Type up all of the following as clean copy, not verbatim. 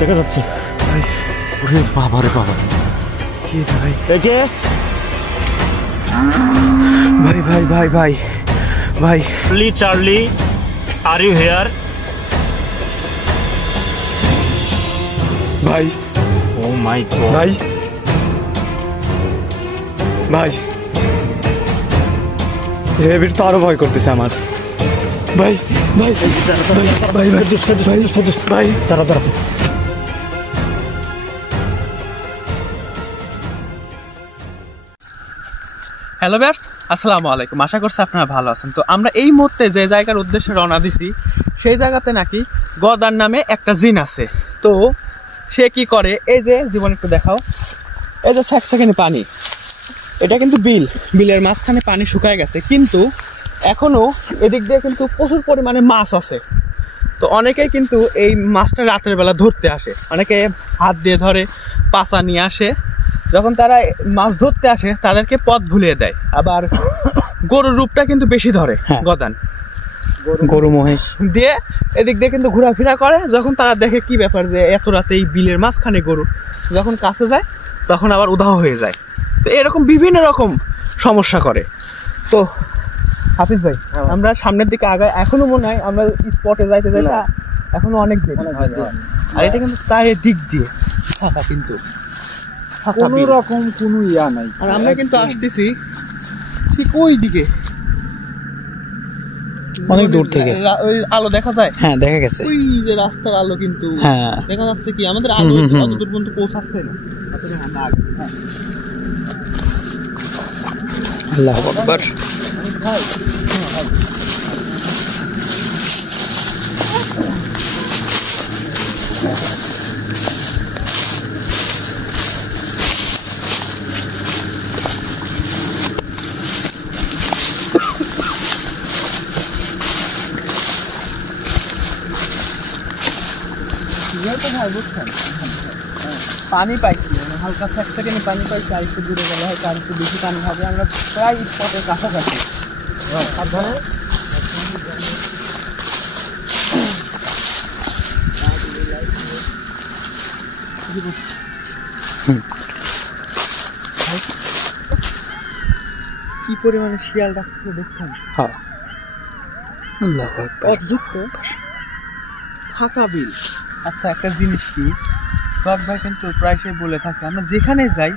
দেখা যাচ্ছে ভাই ওরে বাবা রে বাবা কি ভাই একে ভাই ভাই ভাই ভাই ভাই চার্লি আর ইউ হেয়ার ভাই ও মাই গড ভাই ভাই রেবিট তো আরো ভয় করতেছে আমার ভাই ভাই ভাই ভাই ভাই দাঁড়া দাঁড়া হ্যালো ব্যাস, আসসালামু আলাইকুম। আশা করছি আপনারা ভালো আছেন। তো আমরা এই মুহূর্তে যে জায়গার উদ্দেশ্যে রওনা দিছি সেই জায়গাতে নাকি গদার নামে একটা জিন আছে। তো সে কি করে, এই যে জীবন একটু দেখাও, এই যে সেখানে পানি, এটা কিন্তু বিলের মাঝখানে পানি শুকায় গেছে, কিন্তু এখনো এদিক দিয়ে কিন্তু প্রচুর পরিমাণে মাছ আছে। তো অনেকেই কিন্তু এই মাছটা রাতের বেলা ধরতে আসে, অনেকে হাত দিয়ে ধরে, পাছা নিয়ে আসে। যখন তারা মাছ ধরতে আসে তাদেরকে পথ ভুলিয়ে দেয়। আবার গরুর রূপটা কিন্তু বেশি ধরে, গদান গরু মহেশ দিয়ে এদিক দিয়ে কিন্তু ঘোরাফেরা করে। যখন তারা দেখে কি ব্যাপার যে এত রাতে এই বিলের মাঝখানে গরু, যখন কাছে যায় তখন আবার উধাও হয়ে যায়। তো এরকম বিভিন্ন রকম সমস্যা করে। তো হাফিজ ভাই, আমরা সামনের দিকে আগাই, এখনো মনে হয় আমরা স্পটে যাইতে যাইতে এখনো অনেক দিন। আর এটা কিন্তু চারিদিক দিয়ে ফাঁকা, কিন্তু কোনো রকম কোনো ইয়া নাই। আর আমরা কিন্তু আসতেছি ঠিক ওই দিকে, অনেক দূর থেকে ওই আলো দেখা যায়। হ্যাঁ, দেখা গেছে ওই যে রাস্তার আলো, কিন্তু হ্যাঁ দেখা যাচ্ছে কি আমাদের আলো অত দূর পর্যন্ত পৌঁছাচ্ছে না। আল্লাহু আকবার। পানি পাইছি, হালকা সেকেন্ডে পানি পাইছি। আর একটু দূরে গেলে হয়তো আর একটু বেশি পানি হবে। আমরা প্রায় স্পটের কাছাকাছি। সাবধানে। কি পরিমাণে শিয়াল ডাকছে দেখছেন? হ্যাঁ, আল্লাহু আকবার। অদ্ভুত ফাঁকা বিল। আচ্ছা, একটা জিনিস কি, সোহাগ ভাই কিন্তু প্রায়শই বলে থাকে, আমরা যেখানে যাই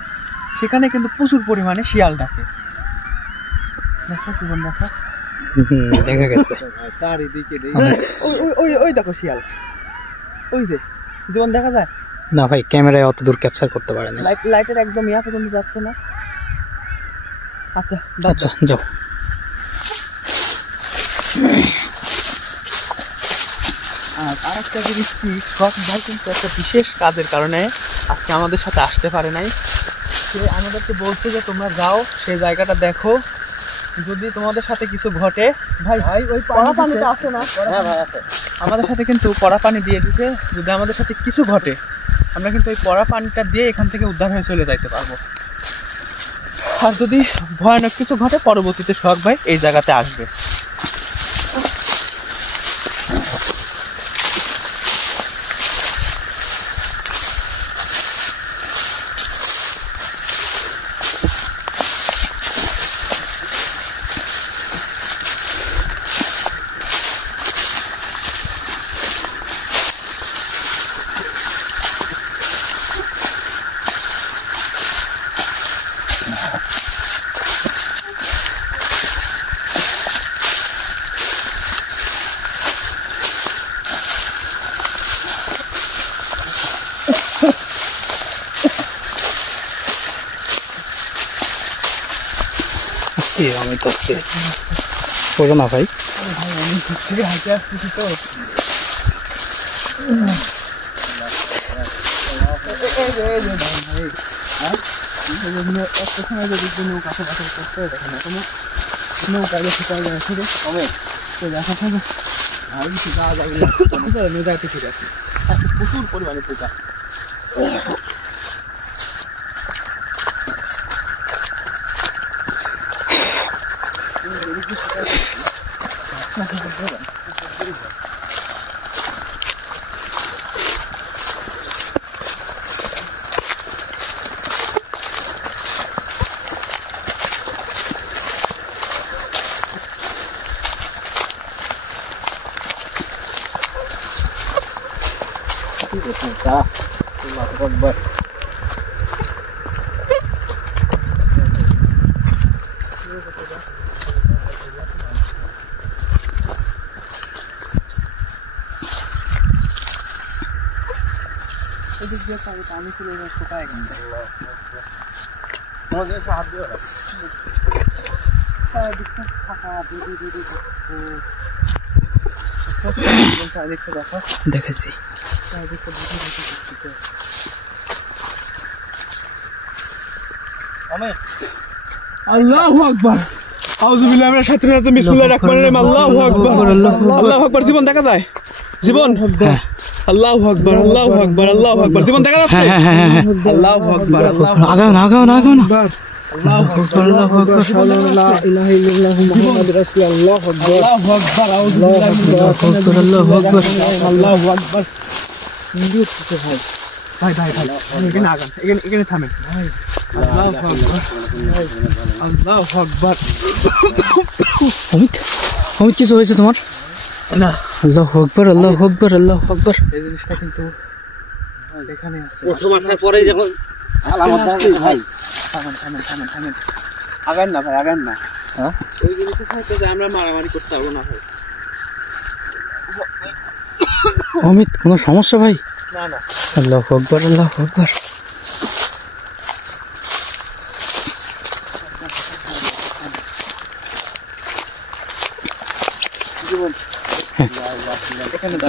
সেখানে কিন্তু প্রচুর পরিমাণে শিয়াল ডাকে। দেখো জীবন, দেখো দেখা গেছে চারিদিকে। ওই দেখো শিয়াল, ওই যে জীবন দেখা যায় না ভাই, ক্যামেরায় অত দূর ক্যাপচার করতে পারে না। লাইটের একদম ইয়া পর্যন্ত যাচ্ছে না। আচ্ছা আচ্ছা, যাও। আর আরেকটা জিনিস কি, সোহাগ ভাই কিন্তু একটা বিশেষ কাজের কারণে আজকে আমাদের সাথে আসতে পারে নাই। সে আমাদেরকে বলছে যে তোমরা যাও, সেই জায়গাটা দেখো, যদি তোমাদের সাথে কিছু ঘটে। ভাই ওই পড়া পানিটা আছে না? হ্যাঁ ভাই আছে। আমাদের সাথে কিন্তু পড়া পানি দিয়ে দিতে, যদি আমাদের সাথে কিছু ঘটে আমরা কিন্তু ওই পড়া পানিটা দিয়ে এখান থেকে উদ্ধার হয়ে চলে যাইতে পারবো। আর যদি ভয়ানক কিছু ঘটে পরবর্তীতে সোহাগ ভাই এই জায়গাতে আসবে। আস্তে, আমি তো আস্তে বলো না ভাই। আমি থেকে হাঁটে আসতেছি তো। একটা সময় যদি নৌকা চলাচল করতে দেখেন, এখনো নৌকা গেছে কয়েক জায়গা থেকে কমে তো দেখা থাকে আর কিছু যাওয়া যাবে যাইতে ফিরে আসি। প্রচুর পরিমাণে পোকা। দেখাইছি আল্লাহু আকবার আউযু বিল্লাহি মিনাশ শাইতানির রাজিম বিসমিল্লাহির রহমানির রহিম আল্লাহু আকবার আল্লাহু আকবার জীবন দেখা যায় জীবন আল্লাহু আকবার আল্লাহু আকবার আল্লাহু আকবার জীবন দেখা যাচ্ছে আল্লাহু আকবার আগাও না আল্লাহু আকবার আল্লাহু আকবার লা ইলাহা ইল্লাল্লাহু মুহাম্মাদুর রাসূলুল্লাহ আল্লাহু আকবার আউযু বিল্লাহি মিনাশ শাইতানির রাজিম আল্লাহু আকবার নিয়ে উঠতে ভাই এখানে আগান এখানে থামেন আল্লাহু আকবার আল্লাহু আকবার অমিত কিছু হয়েছে তোমার? না আল্লাহু আকবার আল্লাহু আকবার আল্লাহু আকবার। এই জিনিসটা কিন্তু এখানে আছে প্রথম আসার পরে যখন আলামত ভাই থামেন আগান না ভাই আগান না হ্যাঁ ওই জিনিসের সাথে যে আমরা মারামারি করতে পারবো না ভাই অমিত কোনো সমস্যা ভাই? না আল্লাহু আকবার আল্লাহু আকবার।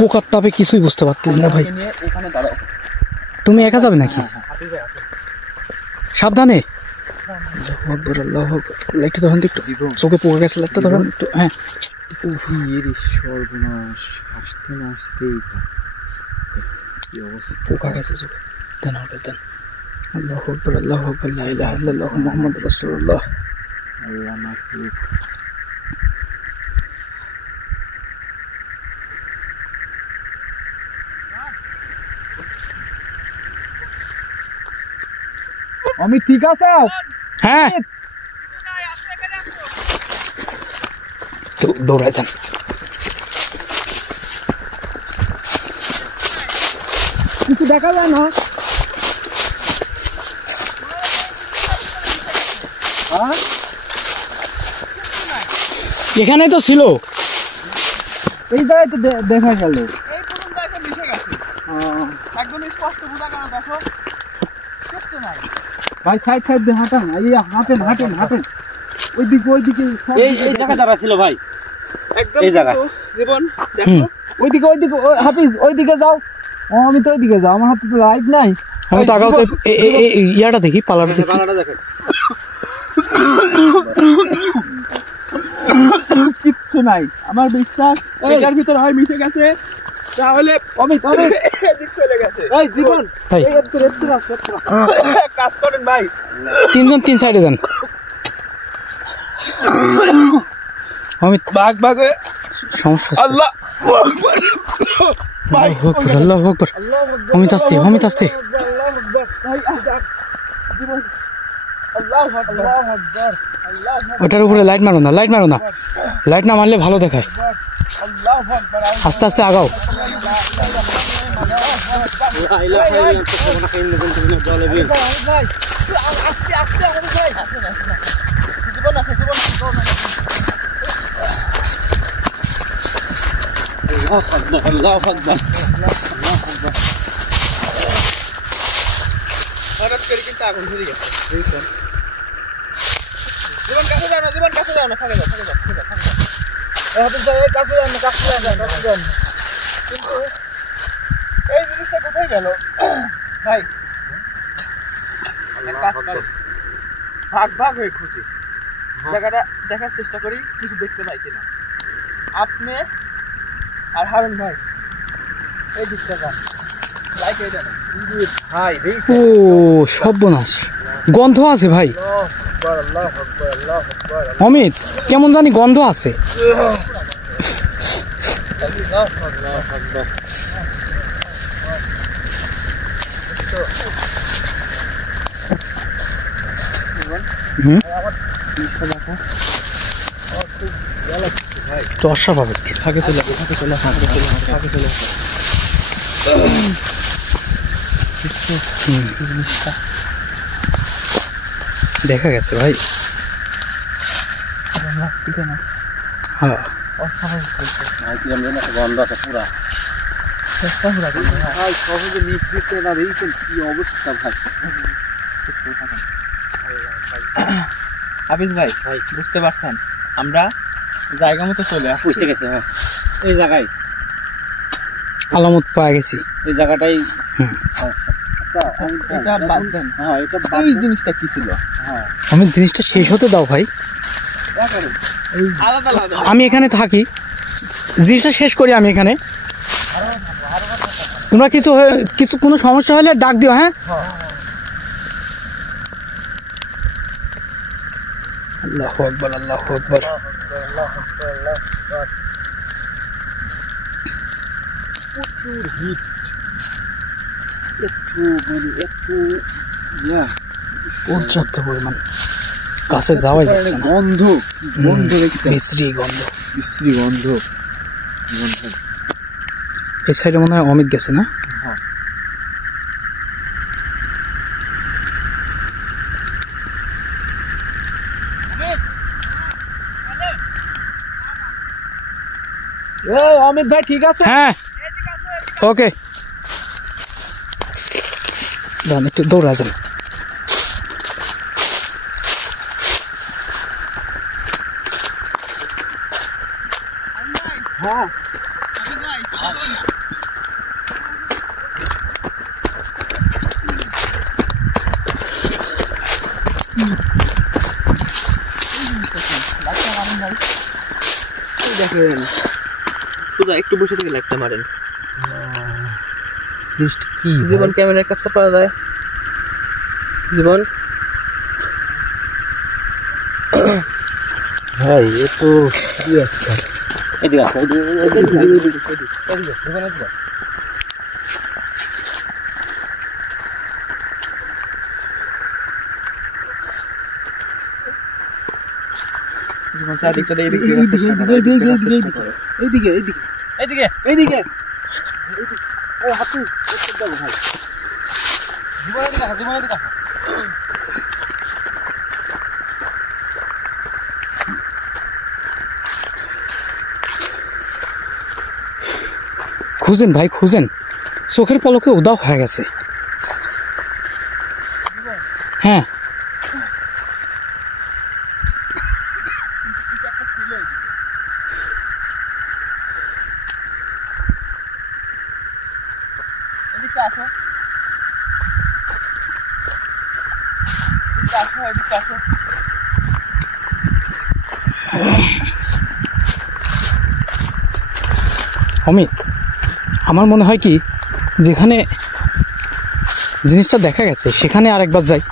পোকার তাপে কিছুই বুঝতে পারতেছি না ভাই। এখানে দাঁড়াও তুমি একা যাবে নাকি? সাবধানে। আল্লাহু আকবার আল্লাহু আকবার। লাইটটা ধরেন তো একটু, চোখে পোকা গেছে, লাইটটা ধরেন একটু। হ্যাঁ সর্বনাশ আসতে না আসতেই কি অবস্থা, পোকা গেছে চোখে। দেন আমার কাছে দেন। আল্লাহু আকবার আল্লাহু আকবার লা ইলাহা ইল্লাল্লাহু মুহাম্মাদুর রাসূলুল্লাহ। আল্লাহ মাফুক আমি ঠিক আছে। হ্যাঁ দৌড়ায় যান। কিছু দেখা যায় না। এখানেই তো ছিল, এই জায়গায় তো দেখা গেল। একদম স্পষ্ট বোঝা গেল। দেখো ভাই সাইড দিয়ে হাঁটান, হাঁটেন ওইদিকে এই জায়গা দ্বারা ছিল ভাই একদম এই জায়গা জীবন দেখো ওইদিকে হাফিজ ওইদিকে যাও। আমি তো ওইদিকে যাও, আমার হাতে তো লাইট নাই। আমি তাকাও তো ইয়াটা দেখি, পালাটা দেখি। বাংলাটা দেখেন কিচ্ছু নাই, আমার বিশ্বাস এটার ভিতর হয় মিশে গেছে, তাহলে অমিত এদিক চলে গেছে। এই জীবন ভাই কাজ করেন ভাই, তিনজন তিন সাইডে যান। অমিত ভাগ হয়ে সমস্যা। আল্লাহ আল্লাহু আকবার আল্লাহু আকবার। অমিত আস্তে জীবন আল্লাহু আকবার ওটার উপরে লাইট মারো না, লাইট না মারলে ভালো দেখায়। আল্লাহু আকবার আস্তে আস্তে আগাও। ভাই আস্তে আমাদের ভাই জীবন আছে আল্লাহু আকবার। হঠাৎ করে কিন্তু আগুন ধরে গেছে। জীবন কাছে যাও না, থাকে যাও। কাছে যান। কিন্তু এই জিনিসটা কোথায় গেল ভাই? ভাগ হয়ে খুঁজি, জায়গাটা দেখার চেষ্টা করি, কিছু দেখতে পাই কিনা। আপনি আর হারুন ভাই এই দিকটা লাইট এই দেন ভাই। ও সর্বনাশ, গন্ধ আছে ভাই। অমিত কেমন জানি গন্ধ আছে। তো অস্বাভাবিক। থাকে চলে গেছে জিনিসটা। দেখা গেছে ভাই। হ্যাঁ ভাই কি জানেন একটা গন্ধ আছে পুরা ভাই সহজে নিচ দিচ্ছে না দেখছেন কি অবস্থা ভাই। হাফিজ ভাই বুঝতে পারছেন আমরা জায়গা মতো চলে আসছি। বুঝতে গেছে হ্যাঁ এই জায়গায় আলামত পাওয়া গেছি এই জায়গাটাই এটা বাদ দেন। হ্যাঁ এটা এই জিনিসটা কি ছিল? হ্যাঁ আমি জিনিসটা শেষ হতে দাও ভাই, আলাদা আলাদা আমি এখানে থাকি, জিনিসটা শেষ করি আমি এখানে। তোমরা কিছু কোনো সমস্যা হলে ডাক দিও। হ্যাঁ আল্লাহু আকবার আল্লাহু আকবার। প্রচুর হিট একটু পর্যাপ্ত পরিমাণ, কাছে যাওয়াই যাচ্ছে না। গন্ধ গন্ধ দেখতে বিশ্রী গন্ধ, বিশ্রী গন্ধ। এই সাইডে মনে হয় অমিত গেছে না? অমিত ভাই ঠিক আছে? হ্যাঁ ওকে, যান একটু দৌড়া যান। হ্যাঁ দেখেন শুধু একটু বসে থেকে লাইটটা মারেন। কি জীবন ক্যামেরা ক্যাপচার করা যায়? জীবন ভাই এ তো এদিকে আসো এদিকে জীবন চারদিকটা দিয়ে এদিকে এইদিকে এদিকে এইদিকে এই হাতু দাও ভাই জীবনে দিকে আসো। খুঁজেন ভাই খুঁজেন, চোখের পলকে উদাও হয়ে গেছে। হ্যাঁ এদিকে আসো এদিকে আসো। অমিত, আমার মনে হয় কি যেখানে জিনিসটা দেখা গেছে সেখানে আরেকবার যাই।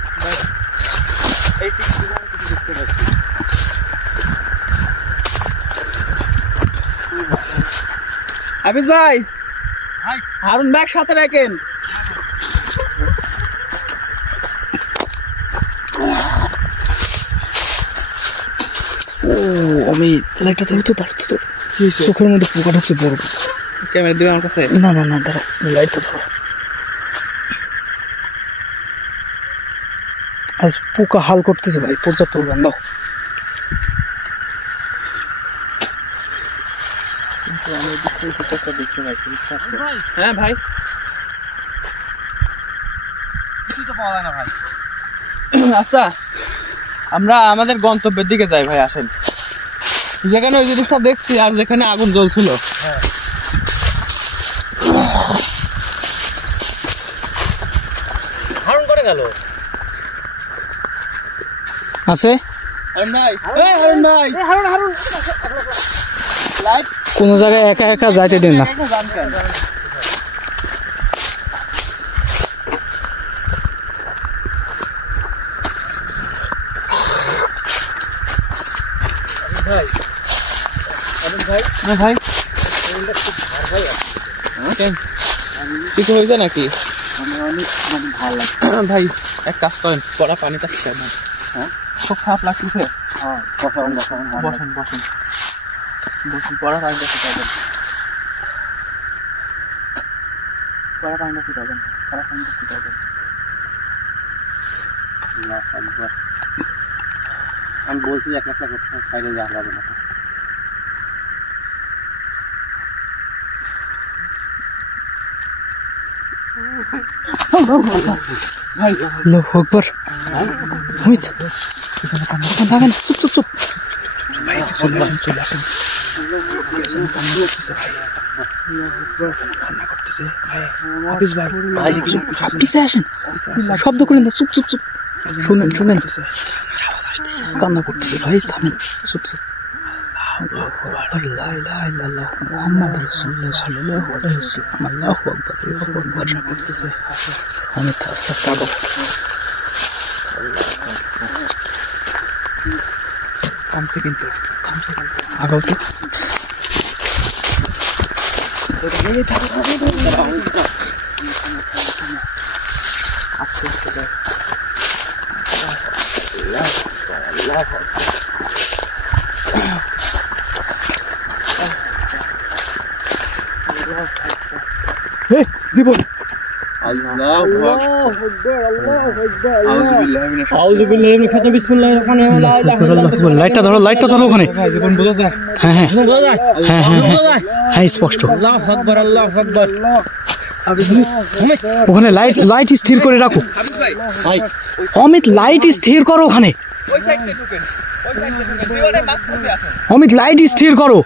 হাফিজ ভাই হারুন ব্যাগ সাথে রাখেন। ও অমিত, লাইটটা ধরো তো, ধরো তো, চোখের মধ্যে পোকা ঢুকছে বড়। ক্যামেরা দিবে আমার কাছে? না না না ধরো, লাইটটা ধরো। আজ পোকা হাল করতেছে ভাই, পর্যাপ্ত পরিমাণ দাও। হ্যাঁ ভাই কিছুই তো পাওয়া যায় না ভাই। আচ্ছা আমরা আমাদের গন্তব্যের দিকে যাই ভাই, আসেন। যেখানে ওই জিনিসটা দেখছি আর যেখানে আগুন জ্বলছিল, হারুন করে গেল আছে হারুন ভাই, এই হারুন ভাই, হারুন লাইট কোনো জায়গায় একা একা যাইতে দিন না। হ্যাঁ ভাই কিছু হয়েছে নাকি? ভালো লাগে। ভাই এক কাজ করেন, পড়া পানিটা খেয়ে নেন। হ্যাঁ খুব খারাপ লাগতেছে। হ্যাঁ বসান বসান বসেন বসেন বসেন, পড়া পানিটা খেতে আমি বলছি 1 লাখ টাকা সাইডে যাওয়া যাবে না। আল্লাহু আকবার। অমিত ভাগেন, চুপ চুপ চুপ। পিছিয়ে আসেন, শব্দ করেন না, চুপ চুপ চুপ। শুনেন শুনেন, কান্না করতেছে ভাই, থামেন, চুপ চুপ। মুহাম্মদ রাসূলুল্লাহ সাল্লাল্লাহু আলাইহি ওয়াসাল্লাম। আল্লাহু আকবার, আল্লাহু আকবার করতেছে। অমিত আস্তে আস্তে আগাও। থামছে কিন্তু, আগাও তো। জীবন লাইটটা ধরো, লাইটটা ধরো ওখানে। হ্যাঁ হ্যাঁ হ্যাঁ হ্যাঁ হ্যাঁ, স্পষ্ট। ওখানে লাইট, লাইট স্থির করে রাখো অমিত, লাইট স্থির করো ওখানে। অমিত লাইট স্থির করো।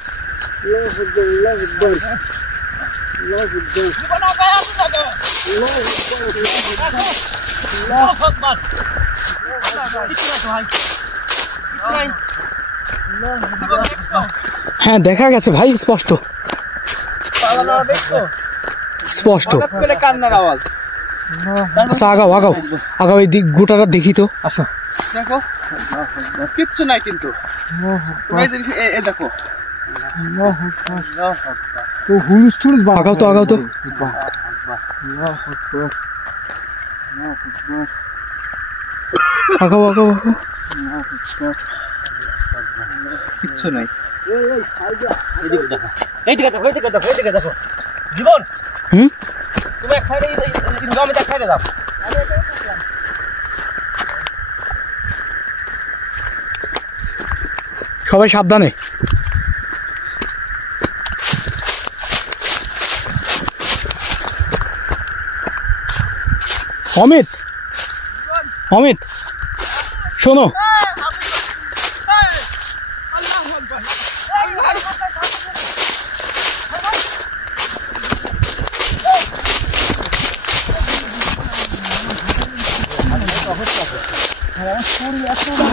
হ্যাঁ দেখা গেছে ভাই, স্পষ্ট স্পষ্ট। কান্নার আওয়াজ। আচ্ছা আগাও আগাও আগাও, এই দিক গোটাটা দেখি তো। আসো দেখো, কিচ্ছু নাই কিন্তু। দেখো আগাও তো, আগাও তো। আগাও আগাও আগাও, কিচ্ছু নাই। জীবন হুম, তুমি এক সাইডে জমিতে এক সাইডে দাও। সবাই সাবধানে। অমিত, অমিত শোনো,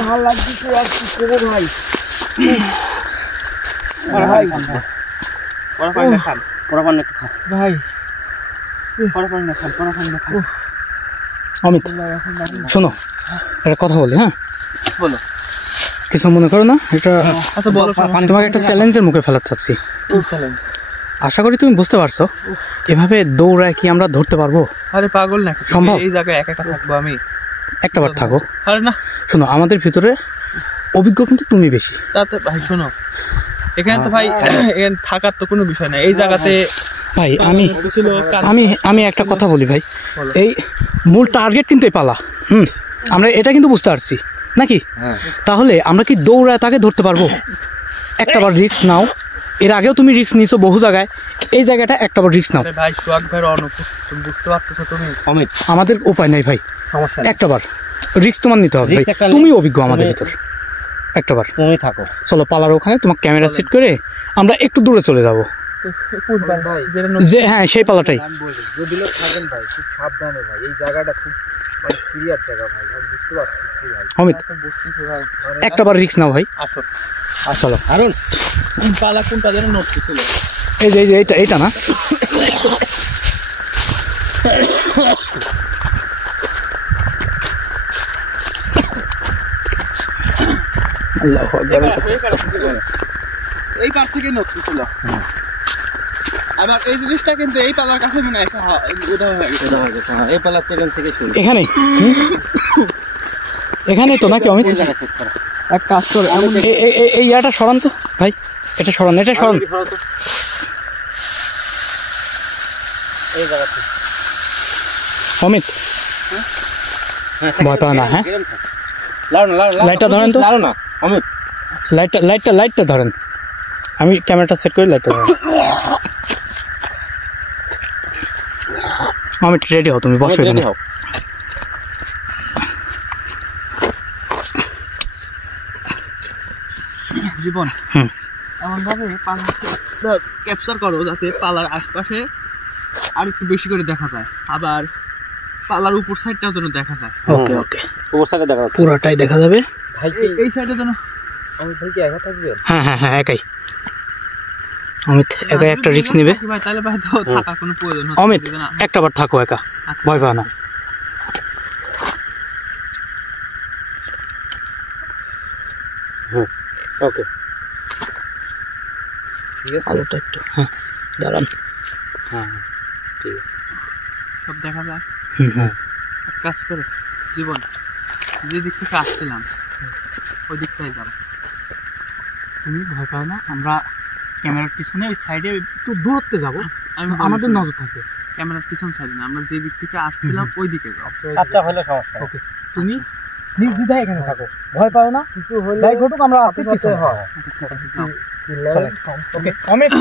ভালো লাগছে আর কি করবো ভাই। অমিত শোনো, একটা কথা বলি। হ্যাঁ বলো। কিছু মনে করো না, এটা আচ্ছা বলো। তোমাকে একটা চ্যালেঞ্জের মুখে ফেলাতে চাচ্ছি। আশা করি তুমি বুঝতে পারছো, এভাবে দৌড়ায় কি আমরা ধরতে পারবো? আরে পাগল নাকি, সম্ভব? এই জায়গায় একা একা থাকবো আমি? একটা বার থাকো। আরে না, শোনো, আমাদের ভিতরে অভিজ্ঞ কিন্তু তুমি বেশি। তাতে ভাই শোনো, এখানে তো ভাই এখানে থাকার তো কোনো বিষয় নাই এই জায়গাতে। ভাই আমি আমি আমি একটা কথা বলি ভাই, এই মূল টার্গেট কিন্তু এই পালা। আমরা এটা কিন্তু বুঝতে পারছি নাকি? তাহলে আমরা কি দৌড়ায় তাকে ধরতে পারবো? একটাবার রিস্ক নাও, এর আগেও তুমি রিস্ক নিয়েছো বহু জায়গায়, এই জায়গাটা একটাবার রিস্ক নাও। ভাই সোহাগ ভাইয়ের অনুপস্থিত, তুমি বুঝতে পারতেছো তুমি? অমিত আমাদের উপায় নাই ভাই, সমস্যা নেই, একটাবার রিস্ক তোমার নিতে হবে ভাই, তুমি অভিজ্ঞ আমাদের ভিতর। একটাবার তুমি থাকো, চলো পালার ওখানে, তোমার ক্যামেরা সেট করে আমরা একটু দূরে চলে যাবো। যে হ্যাঁ সেই পালাটাই। যদি লোক থাকেন ভাই খুব সাবধানে ভাই, এই জায়গাটা খুব মানে সিরিয়াস জায়গা ভাই, আমি বুঝতে পারতেছি ভাই। অমিত বুঝতেছি ভাই, একটাবার রিস্ক নাও ভাই। আসো চলো। আরুন পালা কোনটা যেন নোট ছিল? এই যে এইটা, এইটা না? আল্লাহু আকবার। এই পার থেকে নোট ছিল। আবার এই জিনিসটা কিন্তু এই পালার কাছে মনে হয় উধাও হয়ে গেছে। এই পালার থেকে শুরু, এখানেই এখানেই তো নাকি অমিত? এক কাজ করে এই ইয়াটা সরান তো ভাই, এটা সরান, এটা সরান। এই জায়গা থেকে অমিত ভয় পাও না, হ্যাঁ লাইটটা ধরেন তো, অমিত লাইটটা ধরেন, আমি ক্যামেরাটা সেট করি, লাইটটা ধরেন। অমিত রেডি হও, তুমি বসো এখানে। জীবন এমন ভাবে পালা ক্যাপচার করো যাতে পালার আশপাশে আর একটু বেশি করে দেখা যায়, আবার পালার উপর সাইডটাও যেন দেখা যায়। ওকে ওকে, উপর সাইডে দেখা যাচ্ছে, পুরোটাই দেখা যাবে ভাই। এই সাইডে যেন অমিত ভাই কি একা থাকবে? হ্যাঁ হ্যাঁ হ্যাঁ, একাই। অমিত একাই একটা রিস্ক নেবে। ভাই তাহলে ভাই তো থাকার কোনো প্রয়োজন হচ্ছে অমিত না। একটা বার থাকো একা, আচ্ছা, ভয় পাও না। ওকে ঠিক আছে, আলোটা একটু, হ্যাঁ দাঁড়ান। হ্যাঁ ঠিক আছে, সব দেখা যায়। হ্যাঁ এক কাজ করো জীবন, যে দিক থেকে আসছিলাম ওই দিকটাই যাবো। তুমি ভয় পাও না, আমরা ক্যামেরার পিছনে ওই সাইডে একটু দূরত্বে যাব, আমি আমাদের নজর থাকবে। ক্যামেরার পিছন সাইডে না, আমরা যে দিক থেকে আসছিলাম ওই দিকে যাও। আচ্ছা হলে সমস্যা ওকে, তুমি নির্দ্বিধায় এখানে থাকো, ভয় পাও না, কিছু হলে যাই ঘটুক আমরা আছি পিছনে। হয়। আচ্ছা, ঠিক আছে, যাও। ওকে অমিত,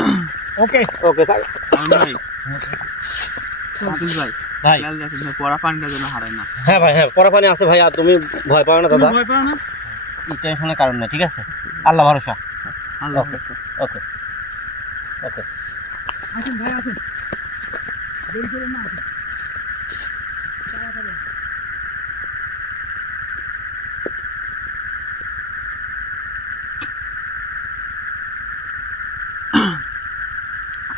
ওকে ওকে থাক ভাই হাফিজ ভাই, ভাই। খেয়াল রাখেন ভাই, পড়া পানিটা যেন হারায় না। হ্যাঁ ভাই, হ্যাঁ পরা পানি আছে ভাই, আর তুমি ভয় পাও না দাদা, ভয় পাও না। টেনশনের কারণ নেই, ঠিক আছে, আল্লাহ ভরসা। আল্লাহ ওকে হাফেজ। ওকে ওকে। আসেন ভাই আসেন, দেরি করেন না, আসেন।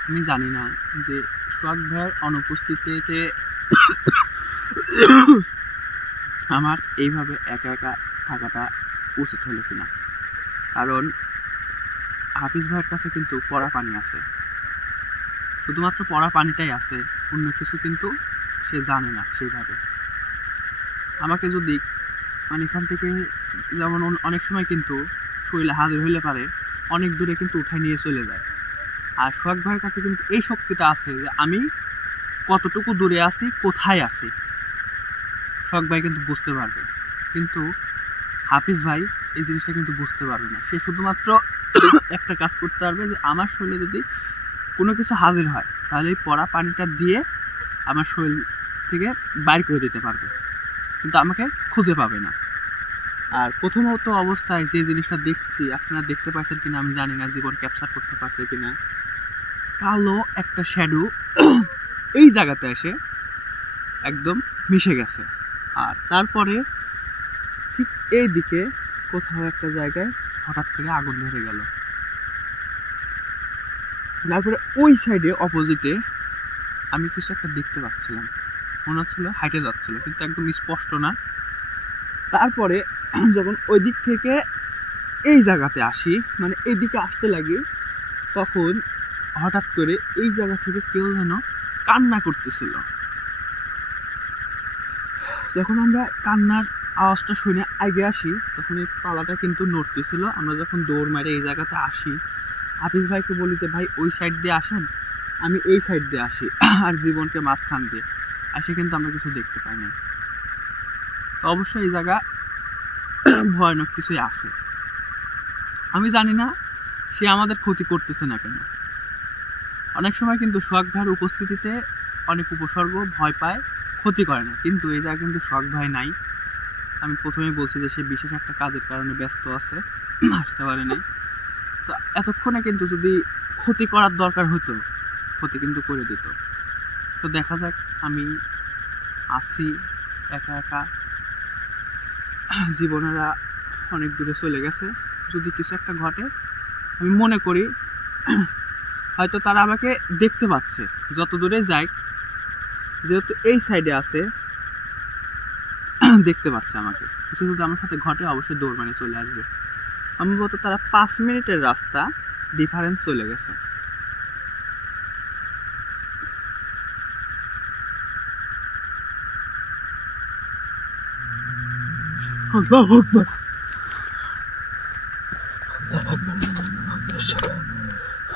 আমি জানি না যে সোহাগ ভাইয়ের অনুপস্থিতিতে আমার এইভাবে একা একা থাকাটা উচিত হলো কিনা, কারণ হাফিজ ভাইয়ের কাছে কিন্তু পড়া পানি আছে, শুধুমাত্র পড়া পানিটাই আছে, অন্য কিছু কিন্তু সে জানে না সেইভাবে। আমাকে যদি মানে এখান থেকে যেমন অনেক সময় কিন্তু শরীরে হাজির হইলে পারে অনেক দূরে কিন্তু উঠায় নিয়ে চলে যায়, আর সোহাগ ভাইয়ের কাছে কিন্তু এই শক্তিটা আছে যে আমি কতটুকু দূরে আছি, কোথায় আছি, সোহাগ ভাই কিন্তু বুঝতে পারবে, কিন্তু হাফিজ ভাই এই জিনিসটা কিন্তু বুঝতে পারবে না। সে শুধুমাত্র একটা কাজ করতে পারবে যে আমার শরীরে যদি কোনো কিছু হাজির হয় তাহলে এই পড়া পানিটা দিয়ে আমার শরীর থেকে বাইর করে দিতে পারবে, কিন্তু আমাকে খুঁজে পাবে না। আর প্রথমত অবস্থায় যে জিনিসটা দেখছি, আপনারা দেখতে পাচ্ছেন কিনা আমি জানি না, জীবন ক্যাপচার করতে পারছে কিনা, কালো একটা শ্যাডো এই জায়গাতে এসে একদম মিশে গেছে, আর তারপরে ঠিক এই দিকে কোথাও একটা জায়গায় হঠাৎ করে আগুন ধরে গেল। তারপরে ওই সাইডে অপোজিটে আমি কিছু একটা দেখতে পাচ্ছিলাম, মনে হচ্ছিল হাইটে যাচ্ছিল, কিন্তু একদম স্পষ্ট না। তারপরে যখন ওই দিক থেকে এই জায়গাতে আসি, মানে এই দিকে আসতে লাগি, তখন হঠাৎ করে এই জায়গা থেকে কেউ যেন কান্না করতেছিল। যখন আমরা কান্নার আওয়াজটা শুনে আগে আসি তখন এই পালাটা কিন্তু নড়তেছিল। আমরা যখন দৌড় মারে এই জায়গাতে আসি, হাফিজ ভাইকে বলি যে ভাই ওই সাইড দিয়ে আসেন, আমি এই সাইড দিয়ে আসি, আর জীবনকে মাঝখান দিয়ে আসে, কিন্তু আমরা কিছু দেখতে পাই না। তো অবশ্যই এই জায়গা ভয়ানক কিছুই আছে। আমি জানি না সে আমাদের ক্ষতি করতেছে না কেন। অনেক সময় কিন্তু সোহাগ ভাইয়ের উপস্থিতিতে অনেক উপসর্গ ভয় পায়, ক্ষতি করে না, কিন্তু এই জায়গায় কিন্তু সোহাগ ভাই নাই। আমি প্রথমেই বলছি যে সে বিশেষ একটা কাজের কারণে ব্যস্ত আছে, আসতে পারে নাই। তো এতক্ষণে কিন্তু যদি ক্ষতি করার দরকার হতো, ক্ষতি কিন্তু করে দিত। তো দেখা যাক, আমি আসি একা একা, জীবনেরা অনেক দূরে চলে গেছে। যদি কিছু একটা ঘটে, আমি মনে করি হয়তো তারা আমাকে দেখতে পাচ্ছে, যত দূরে যাই, যেহেতু এই সাইডে আছে দেখতে পাচ্ছে আমাকে। কিছু যদি আমার সাথে ঘটে অবশ্যই দৌড় মানে চলে আসবে। সম্ভবত তারা 5 মিনিটের রাস্তা ডিফারেন্স চলে গেছে। আল্লাহু আকবার,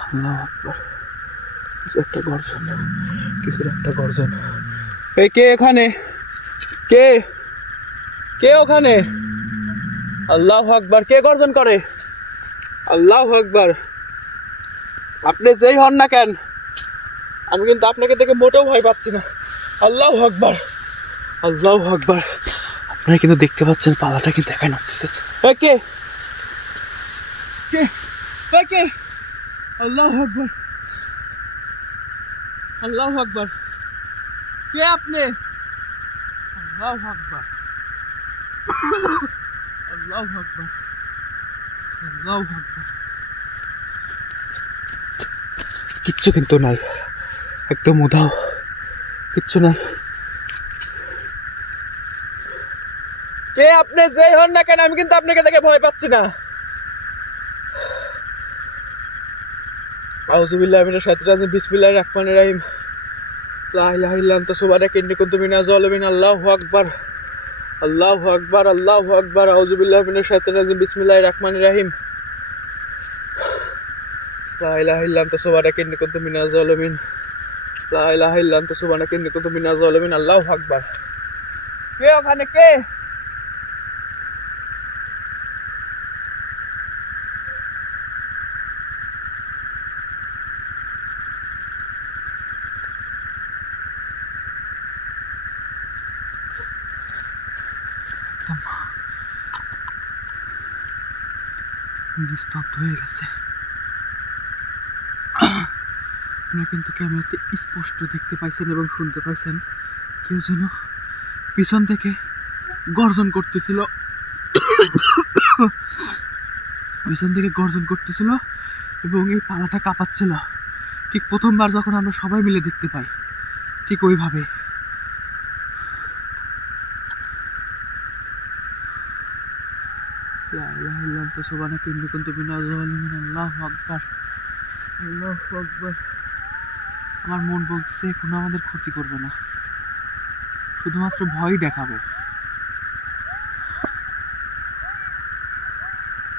আল্লাহু আকবার। কিছু একটা গর্জন, কিছুর একটা গর্জন, এই কে এখানে? কে কে ওখানে? আল্লাহু আকবার। কে গর্জন করে? আল্লাহু আকবার। আপনি যেই হন না কেন, আমি কিন্তু আপনাকে দেখে মোটেও ভয় পাচ্ছি না। আল্লাহু আকবার, আল্লাহু আকবার। আপনারা কিন্তু দেখতে পাচ্ছেন পালাটা কিন্তু একাই নড়তেছে। কে কে কে? আল্লাহু আকবার, আল্লাহু আকবার। কে আপনি? আল্লাহু আকবার, আল্লাহু আকবার, আল্লাহু আকবার। কিচ্ছু কিন্তু নাই, একদম উধাও, কিচ্ছু নাই। কে আপনি? যেই হন না কেন, আমি কিন্তু আপনাকে দেখে ভয় পাচ্ছি না। আউযুবিল্লাহি মিনাশ শাইতানির রাজিম। বিসমিল্লাহির রহমানির রহিম। লা ইলাহা ইল্লা আনতা সুবহানাকা ইন্নী কুনতু মিনাজ জালিমিন। আল্লাহু আকবার, আল্লাহু আকবার, আল্লাহু আকবার। আউযুবিল্লাহি মিনাশ শাইতানির রাজিম। বিসমিল্লাহির রহমানির রহিম। লা ইলাহা ইল্লা আনতা সুবহানাকা ইন্নী কুনতু মিনাজ জালিমিন। লা ইলাহা ইল্লা আনতা সুবহানাকা ইন্নী কুনতু মিনাজ জালিমিন। আল্লাহু আকবার। কে ওখানে? কে? নিস্তব্ধ হয়ে গেছে। আপনারা কিন্তু ক্যামেরাতে স্পষ্ট দেখতে পাইছেন এবং শুনতে পাইছেন কেউ যেন পিছন থেকে গর্জন করতেছিল, পিছন থেকে গর্জন করতেছিল এবং এই পালাটা কাঁপাচ্ছিল। ঠিক প্রথমবার যখন আমরা সবাই মিলে দেখতে পাই, ঠিক ওইভাবে। আল্লাহু আকবার, আল্লাহু আকবার। আমার মন বলতেছে কোনো আমাদের ক্ষতি করবে না, শুধুমাত্র ভয় দেখাবে।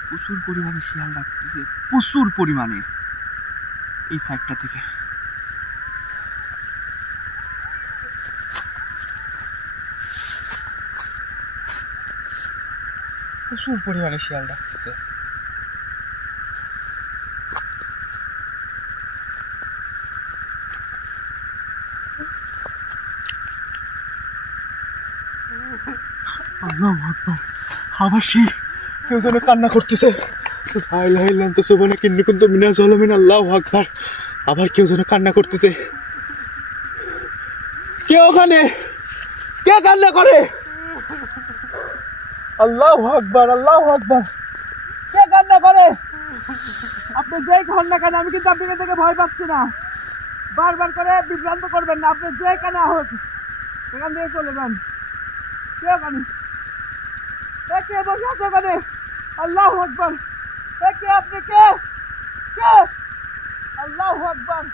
প্রচুর পরিমাণে শিয়াল ডাকতেছে, প্রচুর পরিমাণে এই সাইডটা থেকে। প্রচুর পরিমাণে শিয়াল ডাকতেছে। আল্লাহু আকবার। আবার সেই কেউ যেন কান্না করতেছে। লা ইলাহা ইল্লা আনতা সুবহানাকা ইন্নী কুনতু মিনাজ জালিমিন। আল্লাহু আকবার। আবার কেউ যেন কান্না করতেছে। কে ওখানে? কে কান্না করে? আল্লাহু আকবার, আল্লাহু আকবার। কে কান্না করে? আপনি যেই হন না কেন, আমি কিন্তু আপনাকে দেখে ভয় পাচ্ছি না। বারবার করে বিভ্রান্ত করবেন না। আপনি যে কানা হোক, এখান থেকে চলে যান। কে ওখানে? কে বসে আছে ওখানে? আল্লাহু আকবার। কে আপনি? কে কে? আল্লাহু আকবার,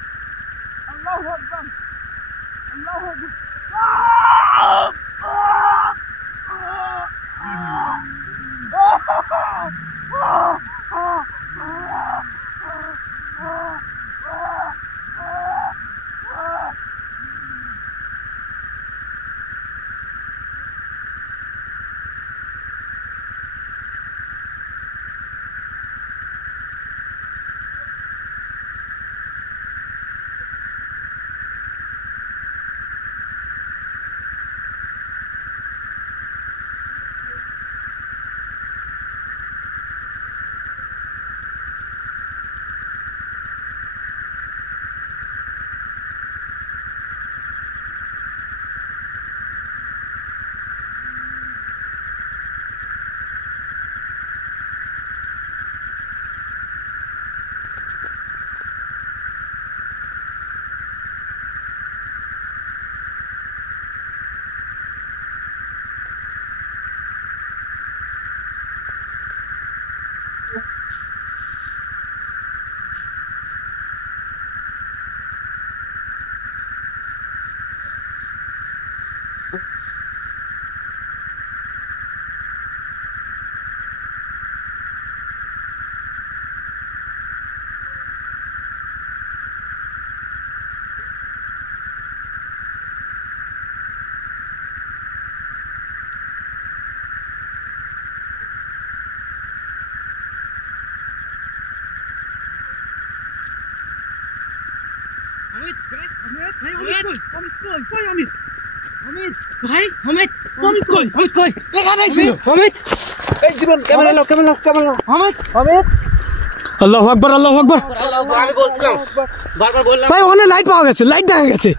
আল্লাহু আকবার, আল্লাহু আকবার। ভাই অমিত অমিত কই এখানে ছিল অমিত এই জীবন ক্যামেরা নাও অমিত অমিত আল্লাহু আকবার আমি বলছিলাম বারবার বললাম ভাই ওখানে লাইট পাওয়া গেছে লাইট দেখা গেছে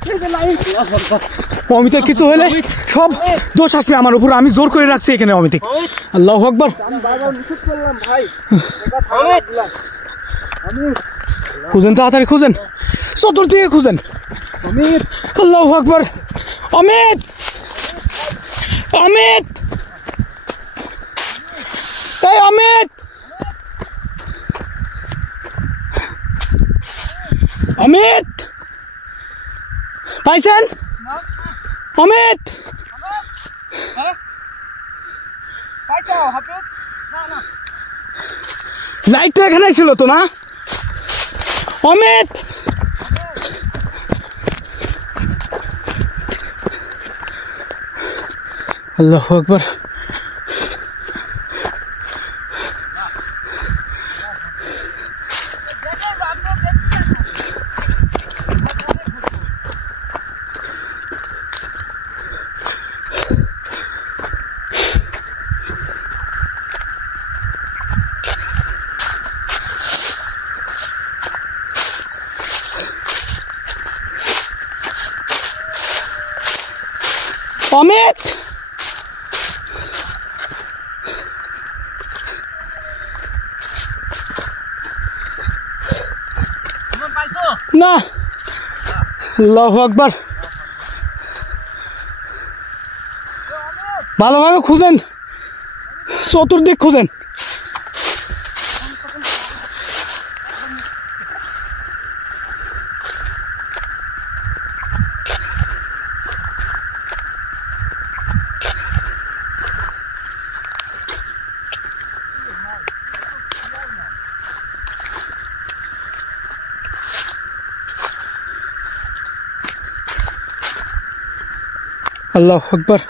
অমিতের কিছু হলে সব দোষ আসবে আমার উপর আমি জোর করে রাখছি এখানে অমিত আল্লাহু আকবার আমি বারবার নিষেধ করলাম ভাই এটা থামা দিলাম খুঁজেন তাড়াতাড়ি খুঁজেন চতুর্দিকে খুঁজেন অমিত আল্লাহু আকবার অমিত অমিত এই অমিত অমিত পাইছেন অমিত পাইছো হাফেজ লাইট তো এখানে ছিল তো না অমিত আল্লাহু আকবার অমিত না আল্লাহু আকবার ভালোভাবে খুঁজেন চতুর্দিক খুঁজেন আল্লাহু আকবার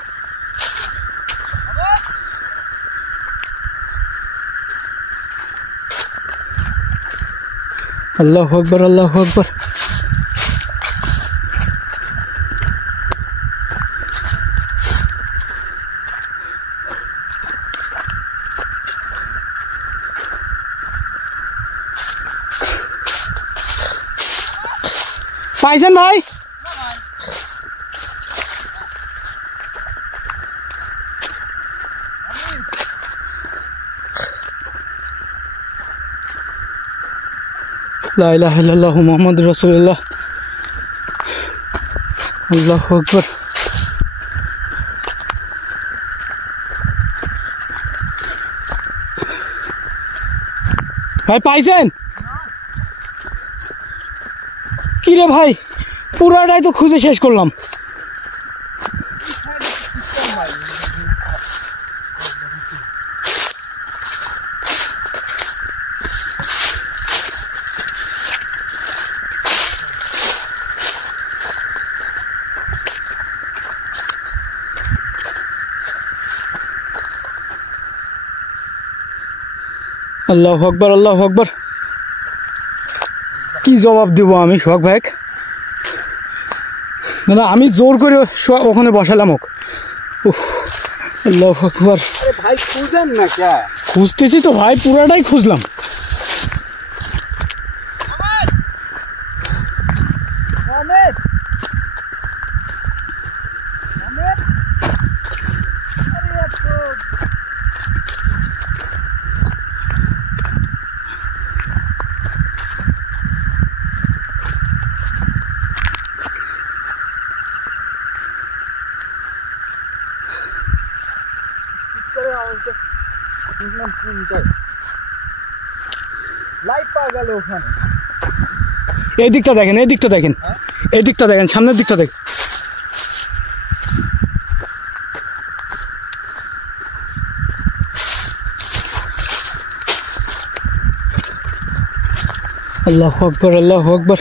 আল্লাহু আকবার আল্লাহু আকবার পাইছেন ভাই লা ইলাহা ইল্লাল্লাহু মুহাম্মাদুর রাসূলুল্লাহ আল্লাহু আকবার ভাই পাইছেন কি রে ভাই পুরাটাই তো খুঁজে শেষ করলাম আল্লাহু আকবার আল্লাহু আকবার কি জবাব দেব আমি শোক ভাই না আমি জোর করে ওখানে বসালাম ওক আল্লাহু আকবার আরে ভাই খুঁজেন না কে খুঁজতেছি তো ভাই পুরাটাই খুঁজলাম অমিত অমিত আরে তো লাইট পাওয়া গেল ওখানে এই দিকটা দেখেন এই দিকটা দেখেন এই দিকটা দেখেন সামনের দিকটা দেখেন আল্লাহু আকবার আল্লাহু আকবার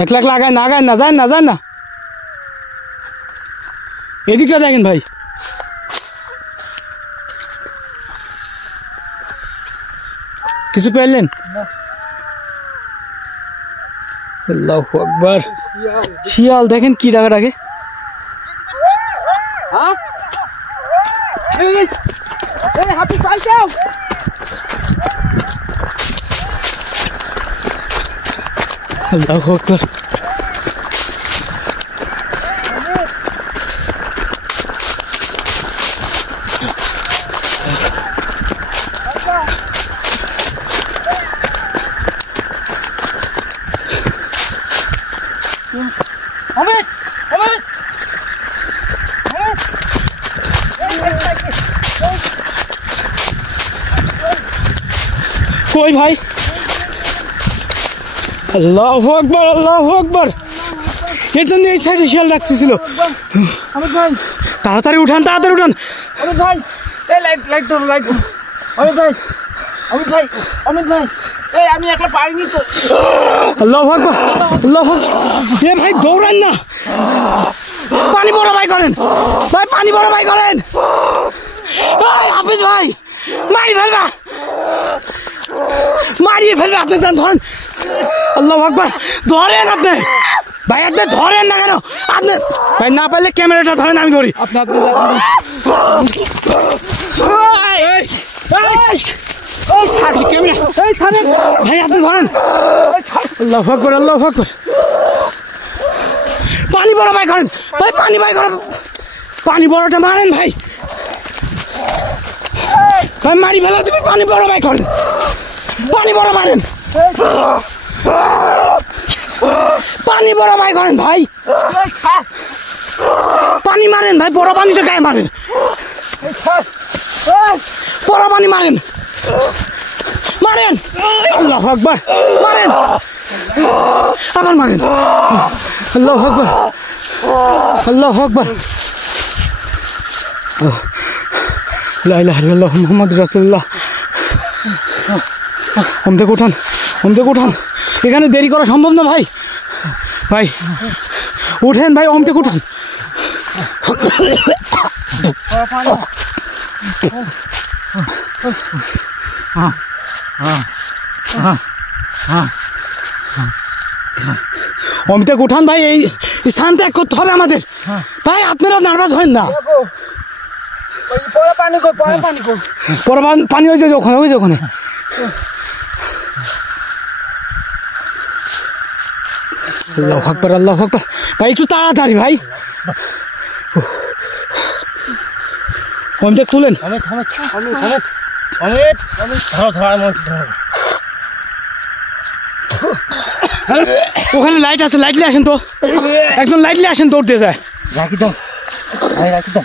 एक लाख लागाय ना गाय ना जाए ना एदिकटा देखें भाई কিছু পেলেন? আল্লাহু আকবার। শিয়াল দেখেন কি ডাকা ডাকে। আল্লাহু আকবার। কই ভাই? আল্লাহু আকবার, আল্লাহু আকবার। এর জন্য এই সাইডে শিয়াল ডাকতেছিল। অমিত ভাই, তাড়াতাড়ি উঠান, তাড়াতাড়ি উঠান। অমিত ভাই, এই লাইট ধরো, লাইট ধরো। অমিত ভাই, অমিত ভাই, অমিত ভাই, এই আমি একলা পারিনি তো। আল্লাহু আকবার, আল্লাহু আকবার। এ ভাই দৌড়ান না, পানি বড় ভাই করেন ভাই, পানি বড় ভাই করেন। এই হাফিজ ভাই, মারি ফেলবা, মারিয়ে ফেলবে। আপনি ধরেন। আল্লাহু আকবার, ধরেন আপনি ভাই, আপনি ধরেন না কেন? আপনি ভাই না পারলে ক্যামেরাটা ধরেন, আমি ধরি। ভাই আপনি ধরেন। আল্লাহু আকবার, আল্লাহু আকবার। পানি বড় ভাই করেন ভাই, পানি ভাই করেন, পানি বড়টা মারেন ভাই। ভাই মারি ফেলা, তুমি পানি বড় ভাই করেন, পানি বড় মারেন, পানি বড় ভাই করেন ভাই, পানি মারেন ভাই, বড় পানিটা গায়ে মারেন, বড় পানি মারেন, মারেন। আল্লাহু আকবার, মারেন, আবার মারেন। আল্লাহু আকবার, আল্লাহু আকবার। লা ইলাহা ইল্লাল্লাহু মুহাম্মাদুর রাসূলুল্লাহ। ওমতে উঠান, ওমতে উঠান, এখানে দেরি করা সম্ভব না ভাই। ভাই উঠেন ভাই, ওমতে উঠান। অমিতে উঠান ভাই, এই স্থান ত্যাগ করতে হবে আমাদের ভাই। আপনারা নার্ভাস হন না। পানি কই, পানি কই, পরে পানি হয়ে যায় ওখানে, ওই যে ওখানে। আল্লাহু আকবার, আল্লাহু আকবার। ভাই একটু তাড়াতাড়ি ভাই, অমিতে তুলেন। ওখানে লাইট আছে, লাইট নিয়ে আসেন তো, একজন লাইট নিয়ে আসেন, দৌড়তে যায়। রাখি দাও ভাই, রাখি দাও।